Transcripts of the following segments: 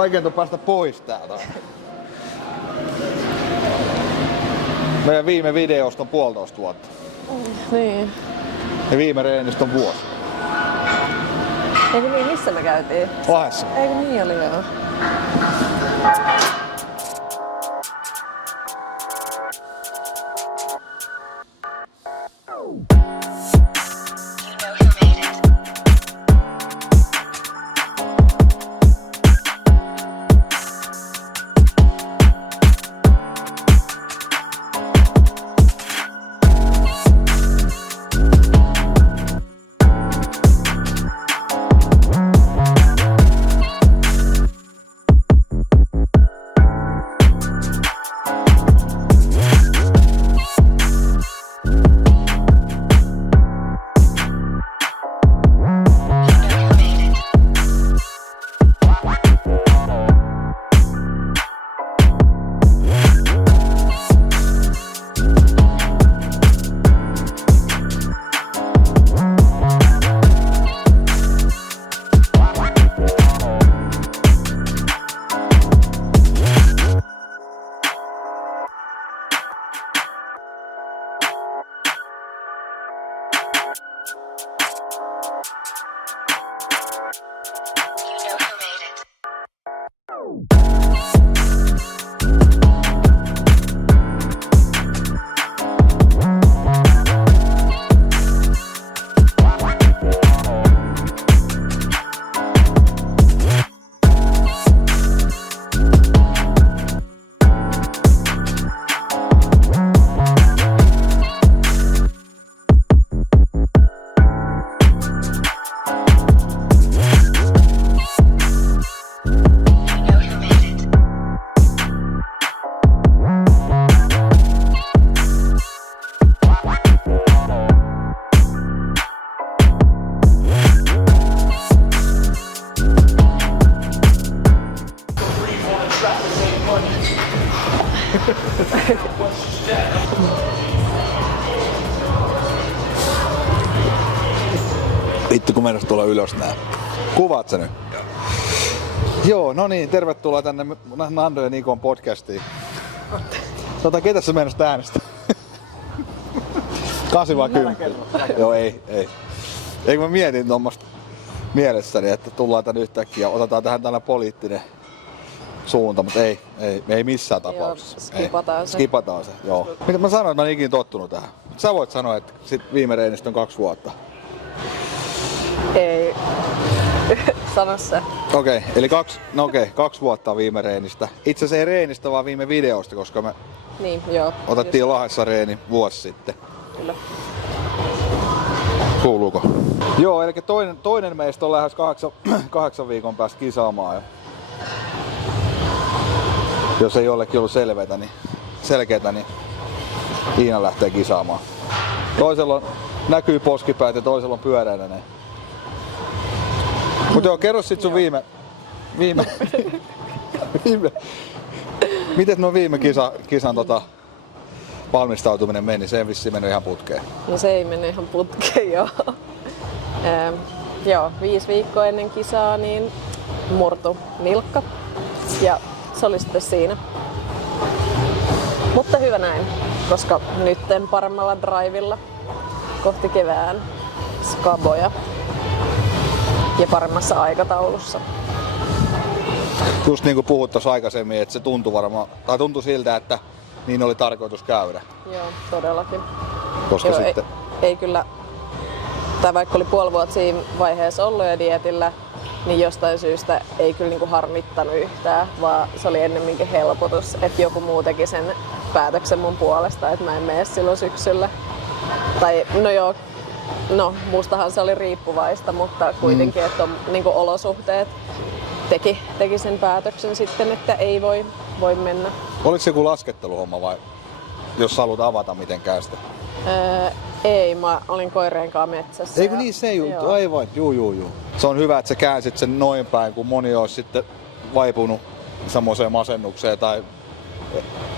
Vaikeinta on päästä pois täältä. Meidän viime videosta on 1,5 vuotta. Niin. Ja viime reenistä on vuosi. Eikö niin, missä me käytiin? Lahdessa. Eikö niin oli joo? Vittu kun mennäs tulla ylös nää. Kuvaat sä nyt? Joo, no niin, tervetuloa tänne Nando ja Nikon podcastiin. Ketä sä mennäs äänestää? 8 vai 10? Joo, ei. Eikö mä mietin tuommoista mielessäni, että tullaan tänne yhtäkkiä ja otetaan tähän tällainen poliittinen suunta, mutta ei missään tapauksessa. Skipataan se, joo. Mitä mä sanoin, että mä oon ikinä tottunut tähän. Sä voit sanoa, että sit viime reenistä on 2 vuotta. Ei. Sano se. Okei, eli 2 vuotta viime reenistä. Itse asiassa ei reenistä, vaan viime videosta, koska me otettiin Lahdessa reeni vuosi sitten. Kyllä. Kuuluuko? Joo, eli toinen meistä on lähes 8 viikon päästä kisaamaan. Ja jos ei jollekin ollut selkeätä, niin Iina lähtee kisaamaan. Toisella on, näkyy poskipäät ja toisella on pyöräinen. Mutta joo, kerro sit sun viime miten no viime kisan valmistautuminen meni? Se ei vissiin mennyt ihan putkeen. No se ei mennyt ihan putkeen, joo. Joo, 5 viikkoa ennen kisaa niin murtu nilkka ja se oli sitten siinä. Mutta hyvä näin, koska nytten paremmalla drivilla kohti kevään skaboja ja paremmassa aikataulussa. Just niin kuin puhut tuossa aikaisemmin, että se tuntui siltä, että niin oli tarkoitus käydä. Joo, todellakin. Koska joo, sitten ei kyllä, tai vaikka oli 5 vuotta siinä vaiheessa ollut jo dietillä, niin jostain syystä ei kyllä niinku harmittanut yhtään, vaan se oli ennemminkin helpotus, että joku muu teki sen päätöksen mun puolesta, että mä en mene silloin syksyllä. Tai mustahan se oli riippuvaista, mutta kuitenkin, että on, niinku olosuhteet teki sen päätöksen sitten, että ei voi mennä. Oliko se joku lasketteluhomma vai jos haluat avata miten käy sitä? Ei, mä olin koireen kanssa metsässä. Eikö niin se juttu? Aivan, juu. Se on hyvä, että sä käänsit sen noin päin, kun moni olisi sitten vaipunut semmoiseen masennukseen tai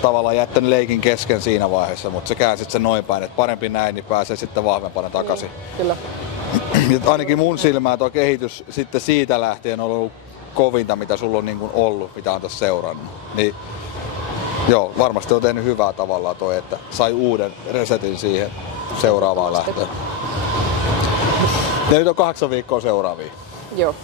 tavallaan jättänyt leikin kesken siinä vaiheessa, mutta sä käänsit sen noin päin, että parempi näin, niin pääsee sitten vahvempana takaisin. Kyllä. Ja ainakin mun silmään tuo kehitys sitten siitä lähtien on ollut kovinta, mitä sulla on niin kuin ollut, mitä on tässä seurannut. Niin joo, varmasti on tehnyt hyvää tavallaan toi, että sai uuden resetin siihen seuraavaan lähtöön. Ja nyt on 8 viikkoa seuraavia. Joo.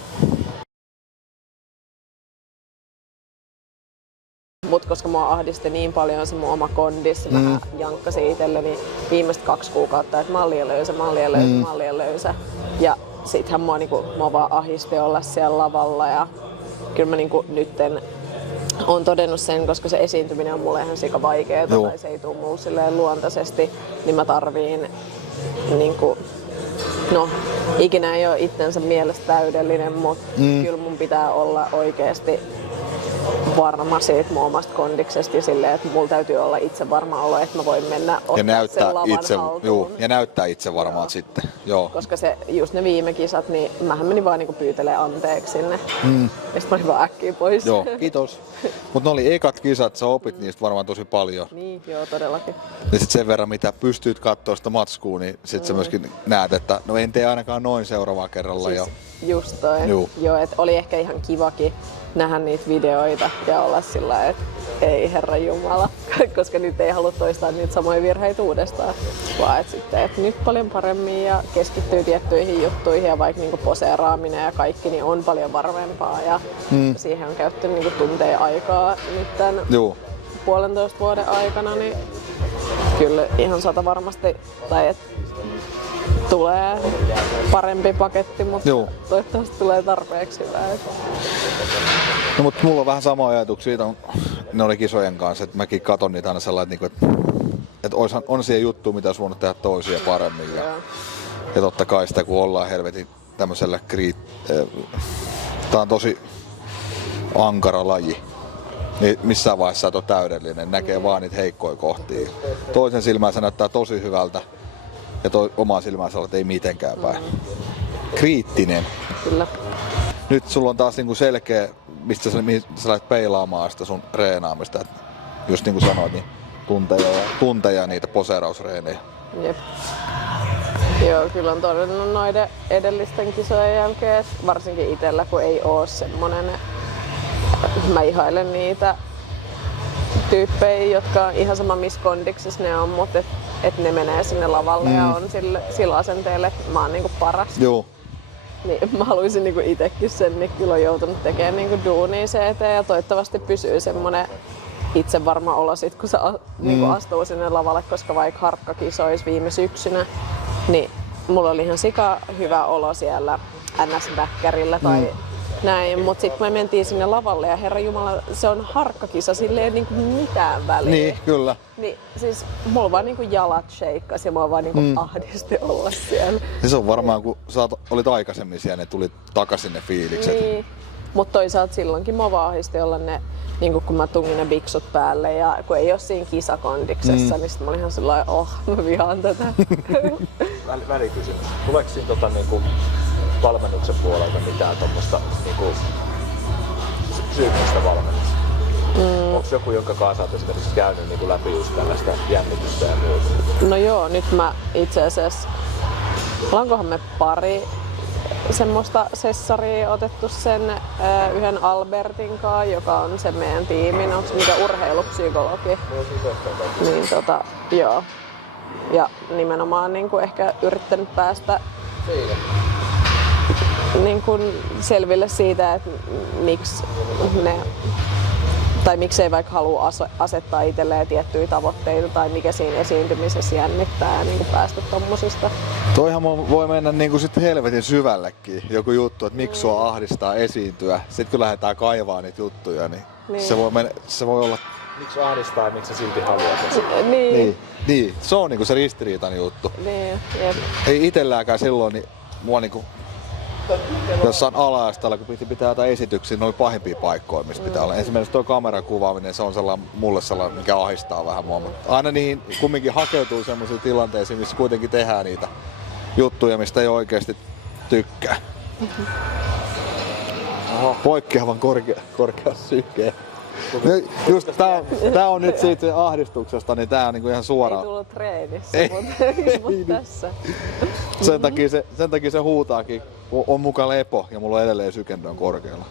Mut koska mua ahdisti niin paljon se mun oma kondis, mä jankkasin itselleni viimeiset 2 kuukautta, että malli on löysä. Ja sittenhän mua vaan ahdisti olla siellä lavalla ja kyllä mä niinku nytten oon todennut sen, koska se esiintyminen on mulle ihan sika vaikeeta tai se ei tuu mulle silleen luontaisesti, niin mä tarviin niinku, no ikinä ei ole itsensä mielestä täydellinen, mutta kyllä mun pitää olla oikeesti varma siitä mun omasta kondiksesta ja silleen, että mulla täytyy olla itse varma olo, että mä voin mennä ottaa sen lavan haltuun. Ja näyttää itse varmaan sitten. Joo. Koska just ne viime kisat, niin mähän menin vaan niinku pyytelemään anteeksi sinne. Ja sit mä olin vaan äkkiä pois. Joo, kiitos. Mut ne oli ekat kisat, sä opit niistä varmaan tosi paljon. Niin, joo, todellakin. Ja sit sen verran, mitä pystyt katsoa sitä matskua, niin sit sä myöskin näet, että no en tee ainakaan noin seuraavalla kerralla. Siis just toi. Joo, et oli ehkä ihan kivakin nähdä niitä videoita ja olla sillä, että ei herran jumala, koska nyt ei halua toistaa niitä samoja virheitä uudestaan, vaan että sitten että nyt paljon paremmin ja keskittyy tiettyihin juttuihin ja vaikka niinku poseeraaminen ja kaikki niin on paljon varmempaa ja siihen on käytetty niinku tunteja aikaa nyt tämän 1,5 vuoden aikana, niin kyllä ihan 100 varmasti, tai että tulee parempi paketti, mutta toivottavasti tulee tarpeeksi hyvää. No, mutta mulla on vähän sama ajatus siitä, ne oli kisojen kanssa, että mäkin katon niitä aina sellainen, että on siihen juttu, mitä olisi voinut tehdä toisia paremmin. Ja totta kai sitä, kun ollaan helvetin tämmöisellä tää on tosi ankara laji, niin missään vaiheessa et ole täydellinen, näkee vaan niitä heikkoja kohtia. Toisen silmään se näyttää tosi hyvältä ja omaa silmään sanoo, että ei mitenkään päin. Kriittinen. Kyllä. Nyt sulla on taas niinku selkeä, mistä sä lähdet peilaamaan sitä sun reenaamista. Et just niin kuin sanoit, niin tunteja niitä poseerausreenejä. Jep. Joo, kyllä on todennut noiden edellisten kisojen jälkeen, varsinkin itsellä, kun ei oo semmonen, mä ihailen niitä tyyppejä, jotka on ihan sama missä kondiksessa ne on, mutta et ne menee sinne lavalle ja on sillä asenteella, että mä oon niinku paras. Joo. Niin mä haluaisin niinku itekin sen, niin kyllä on joutunut tekemään niinku duunia se eteen ja toivottavasti pysyy semmonen itsevarma olo sit, kun se niinku astuu sinne lavalle, koska vaikka harkkakisois viime syksynä, niin mulla oli ihan sika hyvä olo siellä NS-väkkärillä tai näin, mutta sitten me mentiin sinne lavalle ja herra jumala, se on harkkakisa, sillä ei niinku mitään väliä. Niin, kyllä. Niin, siis mulla vaan niinku jalat sheikkas ja mua vaan niinku ahdisti olla siellä. Se on varmaan, kun sä olit aikaisemmin siellä, ne tuli takaisin ne fiilikset. Niin, mutta toisaalta silloinkin mua vaan ahdisti olla ne, niinku kun mä tungin ne biksut päälle ja kun ei oo siinä kisakondiksessa, niin sit mä olin ihan sellainen, mä vihaan tätä. Välikysymys. Tuleeko siinä niinku valmennuksen puolelta mitään tommoista niinku psyykkistä valmennusta? Onko joku, jonka kanssa olet esimerkiksi käynyt niinku läpi just tällaista jännitystä ja muuta? No joo, nyt mä itse asiassa, ollaankohan me pari semmoista sessaria otettu sen yhden Albertin kanssa, joka on se meidän tiimin, onko se mikä urheilupsykologi? Niin joo. Ja nimenomaan niinku ehkä yrittänyt päästä niin kuin selville siitä, että miksi ne tai miksei vaikka halua asettaa itselleen tiettyjä tavoitteita tai mikä siinä esiintymisessä jännittää ja niin kuin päästä tommosista. Toihan voi mennä niin kuin sit helvetin syvällekin joku juttu, että miksi sua ahdistaa esiintyä. Sitten kun lähdetään kaivaa niitä juttuja, niin. Se voi olla. Miksi ahdistaa ja miksi sä silti haluat? Niin. Se on niinku se ristiriitainen juttu. Niin, jep. Ei itselläkään silloin, niin mua niinku jossain ala-asteella, kun piti pitää jotain esityksiä, ne oli pahimpia paikkoja, missä pitää olla. Esimerkiksi tuo kameran kuvaaminen, se on mulle sellainen, mikä ahdistaa vähän mua. Aina niihin kumminkin hakeutuu sellaisiin tilanteisiin, missä kuitenkin tehdään niitä juttuja, mistä ei oikeasti tykkää. Poikkeavan korkea syke. Just tää on nyt siitä ahdistuksesta, niin tää on niinku ihan suoraan. Ei tullut treenissä, mutta tässä. Sen takia se huutaakin on muka lepo ja mulla on edelleen sykende on korkealla.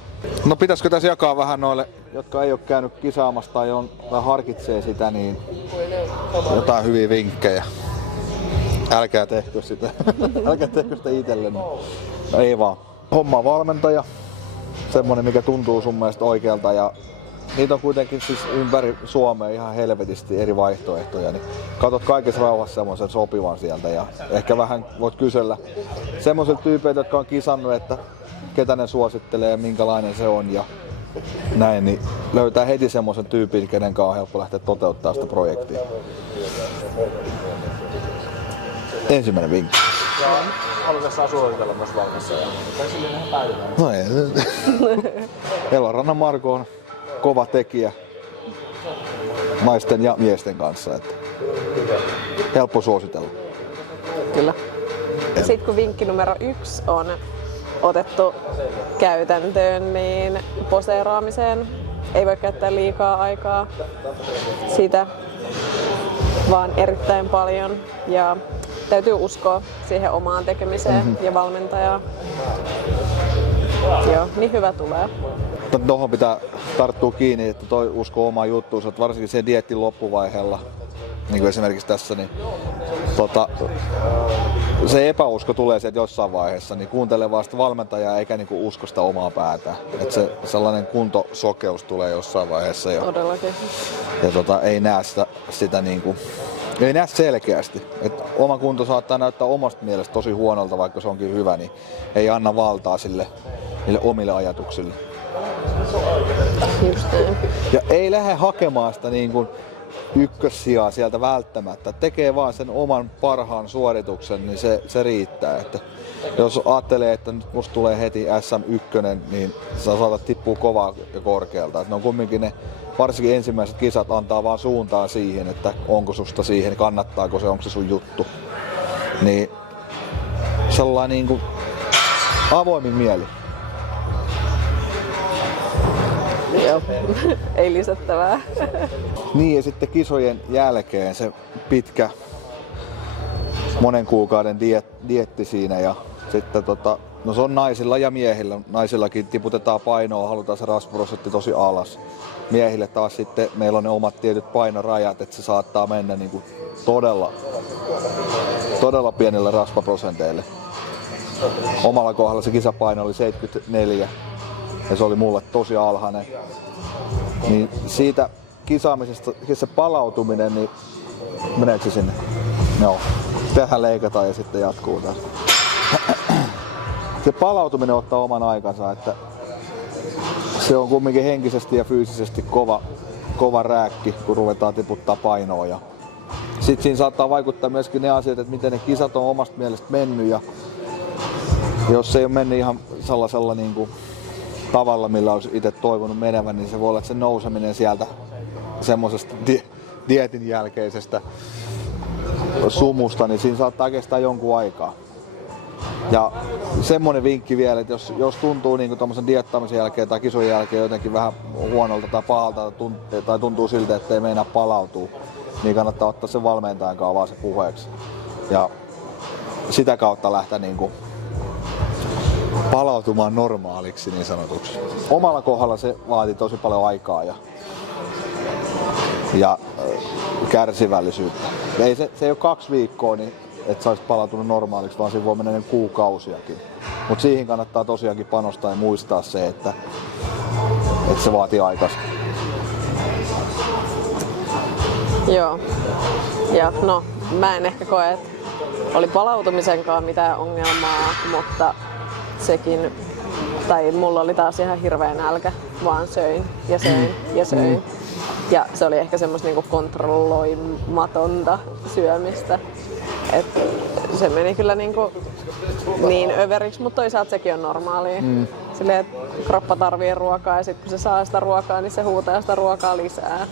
No pitäisikö tässä jakaa vähän noille, jotka ei ole käynyt kisaamassa tai harkitsee sitä, niin jotain hyviä vinkkejä. Älkää tehkö sitä. Älkää tehkö sitä itselleni. No ei vaan. Homma valmentaja. Semmonen mikä tuntuu sun mielestä oikealta ja niitä on kuitenkin siis ympäri Suomea ihan helvetisti eri vaihtoehtoja, niin katot kaikessa rauhassa semmoisen sopivan sieltä ja ehkä vähän voit kysellä semmoisilta tyypeiltä, jotka on kisannut, että ketä ne suosittelee ja minkälainen se on ja näin, niin löytää heti semmoisen tyypin, kenen kanssa on helppo lähteä toteuttaa sitä projektia. Ensimmäinen vinkki. Haluatko sä suositella myös valmistajaa? Tai sille ihan päätetään. No ei. Elorannan Marko on kova tekijä naisten ja miesten kanssa, että helppo suositella. Kyllä. Sitten kun vinkki numero 1 on otettu käytäntöön, niin poseeraamiseen ei voi käyttää liikaa aikaa sitä, vaan erittäin paljon. Ja täytyy uskoa siihen omaan tekemiseen ja valmentajaan. Joo, niin hyvä tulee. Tuohon pitää tarttua kiinni, että toi uskoo omaan juttuunsa, että varsinkin sen dieetin loppuvaiheella, niin kuin esimerkiksi tässä, niin se epäusko tulee sieltä jossain vaiheessa, niin kuuntele vaan sitä valmentajaa eikä niinku usko sitä omaa päätään. Että se sellainen kuntosokeus tulee jossain vaiheessa jo. Todellakin. Ja ei näe sitä niinku, ei näe selkeästi. Et oma kunto saattaa näyttää omasta mielestä tosi huonolta, vaikka se onkin hyvä, niin ei anna valtaa niille omille ajatuksille. Just niin. Ja ei lähde hakemaan sitä niin kuin ykkössijaa sieltä välttämättä. Tekee vaan sen oman parhaan suorituksen, niin se riittää. Että jos ajattelee, että nyt musta tulee heti SM1, niin sä saatat tippua kovaa ja korkealta. Että ne on kumminkin ne, varsinkin ensimmäiset kisat antaa vaan suuntaan siihen, että onko susta siihen, kannattaako se, onko se sun juttu. Niin sellainen niin kuin avoimin mieli. Joo, ei lisättävää. Niin ja sitten kisojen jälkeen se pitkä monen kuukauden dieetti siinä ja sitten no se on naisilla ja miehillä. Naisillakin tiputetaan painoa, halutaan se rasvaprosentti tosi alas. Miehille taas sitten meillä on ne omat tietyt painorajat, että se saattaa mennä niin kuin todella pienille rasvaprosenteille. Omalla kohdalla se kisapaino oli 74 ja se oli mulle tosi alhainen. Niin siitä kisaamisesta, se palautuminen, niin meneekö se sinne? Joo, tähän leikataan ja sitten jatkuu taas. Se palautuminen ottaa oman aikansa, että se on kumminkin henkisesti ja fyysisesti kova rääkki, kun ruvetaan tiputtaa painoa. Ja sitten siinä saattaa vaikuttaa myöskin ne asiat, että miten ne kisat on omasta mielestä mennyt. Ja jos se ei ole mennyt ihan sellaisella niin kuin tavalla, millä olisi itse toivonut menevän, niin se voi olla, että se nouseminen sieltä semmoisesta dieetin jälkeisestä sumusta, niin siinä saattaa kestää jonkun aikaa. Ja semmoinen vinkki vielä, että jos tuntuu niin tuommoisen dieettaamisen jälkeen tai kisojen jälkeen jotenkin vähän huonolta tai pahalta tai tuntuu siltä, että ei meinaa palautua, niin kannattaa ottaa sen valmentajan kanssa vaan se puheeksi. Ja sitä kautta lähteä niin kuin palautumaan normaaliksi niin sanotuksi. Omalla kohdalla se vaatii tosi paljon aikaa ja kärsivällisyyttä. Se ei ole 2 viikkoa, niin että sä olisit palautunut normaaliksi, vaan siinä voi mennä kuukausiakin. Mutta siihen kannattaa tosiaankin panostaa ja muistaa se, että se vaatii aikansa. Joo. Ja no, mä en ehkä koe, että oli palautumisenkaan mitään ongelmaa, mutta sekin, tai mulla oli taas ihan hirveä nälkä, vaan söin ja söin ja söin. Ja se oli ehkä semmoista niinku kontrolloimatonta syömistä. Et se meni kyllä niin överiksi, mutta toisaalta sekin on normaalia. Silleen, että kroppa tarvii ruokaa ja sitten kun se saa sitä ruokaa, niin se huutaa sitä ruokaa lisää.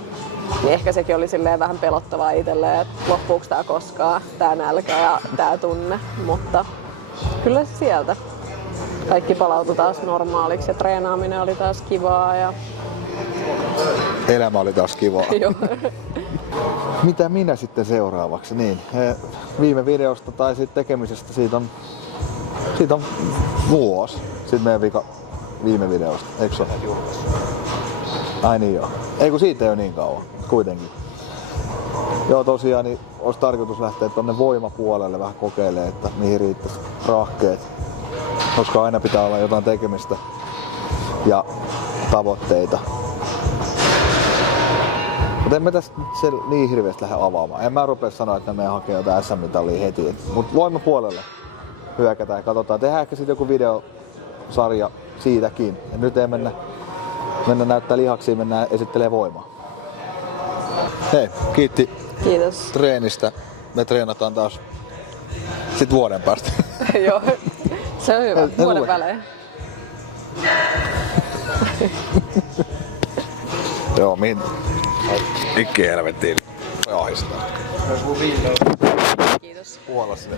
Niin ehkä sekin oli silleen vähän pelottavaa itselleen, että loppuuko tää koskaan, tää nälkä ja tää tunne. Mutta kyllä se sieltä kaikki palautui taas normaaliksi ja treenaaminen oli taas kivaa. Ja elämä oli taas kivaa. Joo. Mitä minä sitten seuraavaksi? Niin, viime videosta tai siitä tekemisestä siitä on Siitä on vuosi. Sitten meidän viime videosta, eikö se ole? Ai niin joo. Ei kun siitä ei ole niin kauan, kuitenkin. Joo tosiaan niin olisi tarkoitus lähteä tonne voimapuolelle vähän kokeilemaan, että mihin riittäisi rahkeet. Koska aina pitää olla jotain tekemistä ja tavoitteita. Mutta en mä tästä se niin hirveästi lähde avaamaan. En mä rupea sanoa, että me meidän hakee jotain SM-mitalia heti. Mutta voimapuolelle hyökätään ja katsotaan. Tehdään ehkä sitten joku videosarja siitäkin. Ja nyt ei mennä näyttää lihaksia, mennään esittelee voimaa. Hei, kiitti Kiitos. treenistä. Me treenataan taas sit vuoden päästä. Joo, se on hyvä. Vuoden välein. Joo, mihin? Mikki helvettiin. Ahistaa. Kiitos. Puolassa.